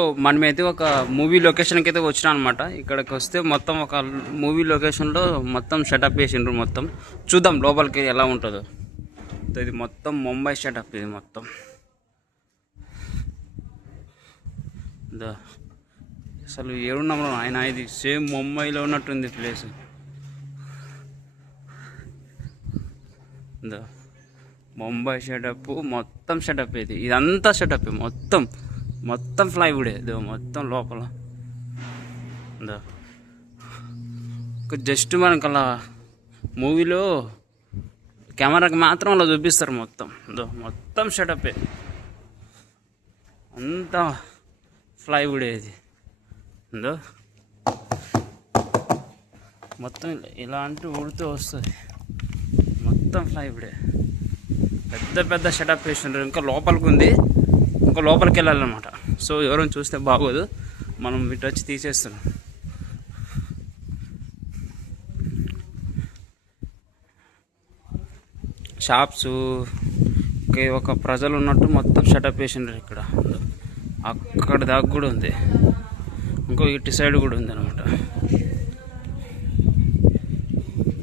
So మనమైతే ఒక movie లొకేషన్కి అయితే వచ్చినాం అనమాట. ఇక్కడికి వస్తే మొత్తం ఒక మూవీ లొకేషన్లో మొత్తం సెటప్ చేసిండ్రు. మొత్తం చూద్దాం లోపలికి ఎలా ఉంటుందో. ఇది మొత్తం ముంబై సెటప్. ఇది మొత్తం అసలు ఏడున్నాం ఆయన. ఇది సేమ్ ముంబైలో ఉన్నట్టుంది ప్లేస్. ముంబై సెటప్ మొత్తం సెటప్. ఇదంతా సెటప్ మొత్తం ఫ్లైవుడే. మొత్తం లోపల జస్ట్ మనకు అలా మూవీలో కెమెరాకి మాత్రం అలా చూపిస్తారు. మొత్తం సెటప్ అంతా ఫ్లైవుడే. ఇది మొత్తం ఇలాంటి ఊడితో వస్తుంది. మొత్తం ఫ్లైవుడే. పెద్ద సెటప్ వేసినారు. ఇంకా లోపలికి ఉంది. ఇంకా లోపలికి వెళ్ళాలన్నమాట. సో ఎవరైనా చూస్తే బాగోదు. మనం ఇటు వచ్చి తీసేస్తున్నాం. షాప్స్ ఒక ప్రజలు ఉన్నట్టు మొత్తం సెటప్ వేసినారు. ఇక్కడ అక్కడ దాకా కూడా ఉంది. ఇంకో ఇటు సైడ్ కూడా ఉంది అనమాట.